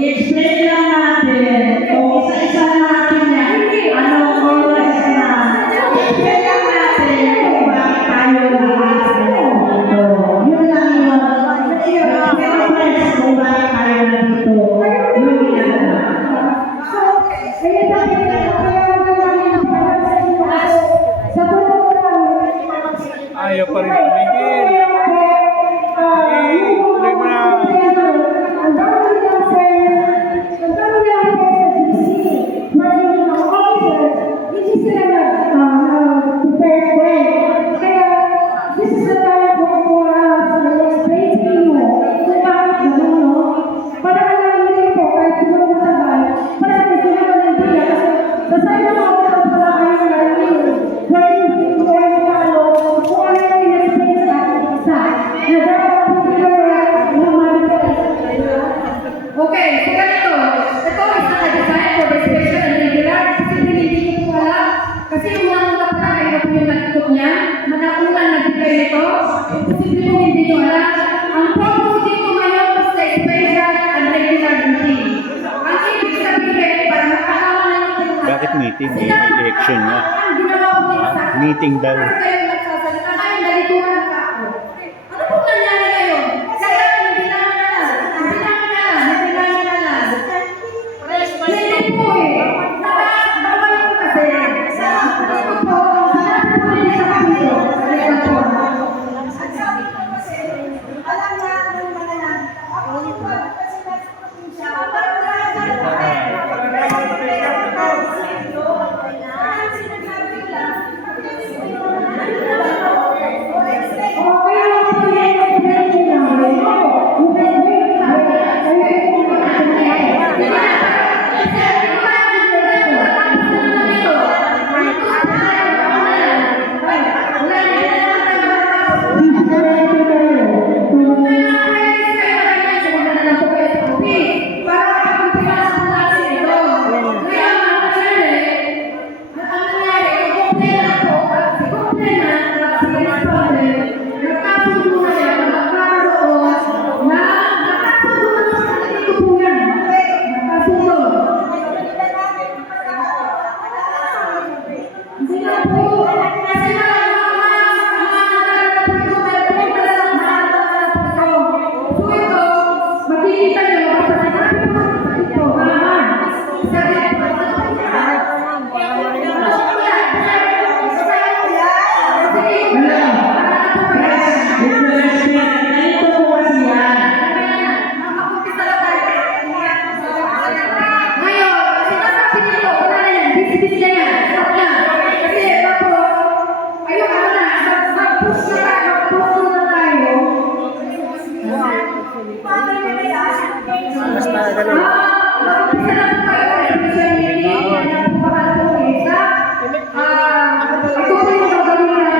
I-explain lang natin kung isa-isa natin yan. Anong oras na? I-explain lang natin kung bakit tayo lahat nandito. Yun lang yun. Kung bakit tayo nandito. Yun yan. Ayaw pa rin tumigil. Tuloy mo na. Okay, so ganito. Ito is naka-design for the special and regular. Hindi ko po alam. Kasi unang-una pa na kayo po yung nagtutok niya. Manakulang nagbigay nito. Posible mo hindi nyo alam. Ang purpose dito ngayon is the special and regular meeting. Ang ibig sabihin, para makakalaman na yung Bakit meeting? Election nga. ang ginawa ko dito sa Meeting daw. Kasi kayo nagsasalita kayo, nalituhan ka ako. Ano pong nangyari ngayon? Kaya hindi namin alam. Hindi namin alam. Hindi namin alam. Hindi po eh. Bawal po kasi. Gusto po, sinabi po rin sa kapito. Salita po. Sabi ko kasi, alam na ng mga lang. Ako dito, kasi nasa probinsya. Parang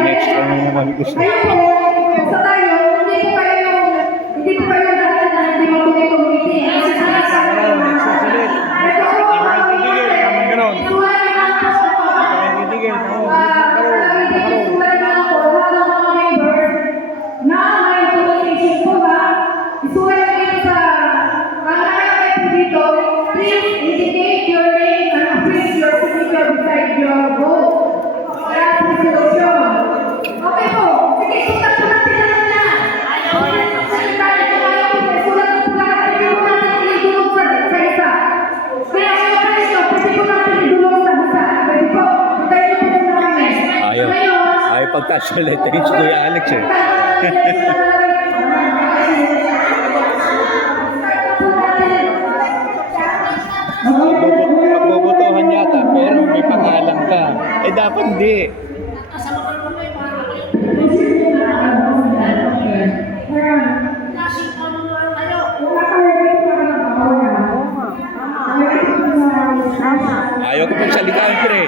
Next time na naman gusto. Sa tayo, hindi po kayo dahil na hindi mo tuloy committee. Kasi sinasabi ko Nagsusulit. Hindi mo titigil. Naman ganon. Titigil. Ayaw pagka-solid. Thanks, Kuya Alex eh. Magbobotohan yata pero may pangalan ka. Eh dapat hindi. Ayaw ko pagsalitaan, pre.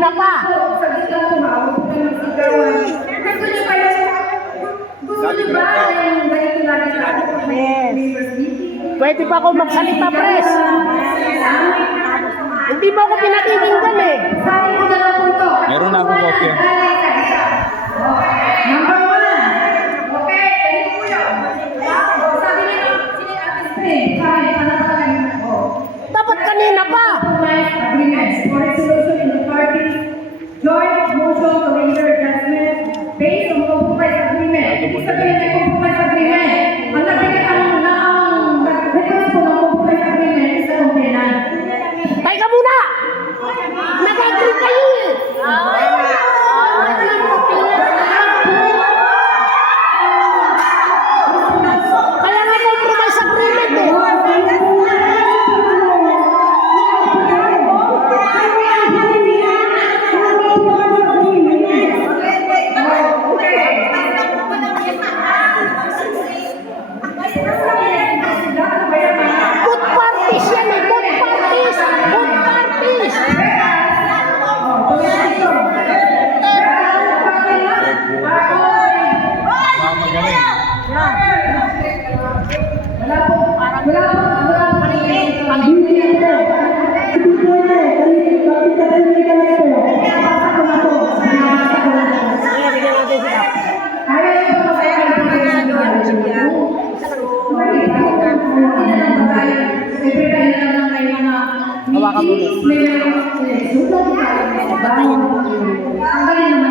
kanina pa. Sa gitna po, maawag po kayo magsigawan. Gusto niyo ba yung ganito natin sa ating members meeting? Pwede pa ako magsalita, pres. Hindi mo ako pinakikinggan eh. Sabi ko na lang po ito. Meron na akong kopya. Number 1. Okay, ganito po yun. Sabi niyo, sino yung ating spring? Sabi, panapalagan mo. Dapat kanina pa. Compromise agreements for resolution in the parties. Joint motion to render judgment based on compromise agreement. Ibig sabihin may compromise agreement. Ang nabigay ang request po ng compromise agreement is sa complainant. Teka muna. Nag-agree kayo eh. Kaya nga compromise agreement eh. Good parties yan eh. Good parties. Good parties. Magaling. Hawakan mo. Ang galing naman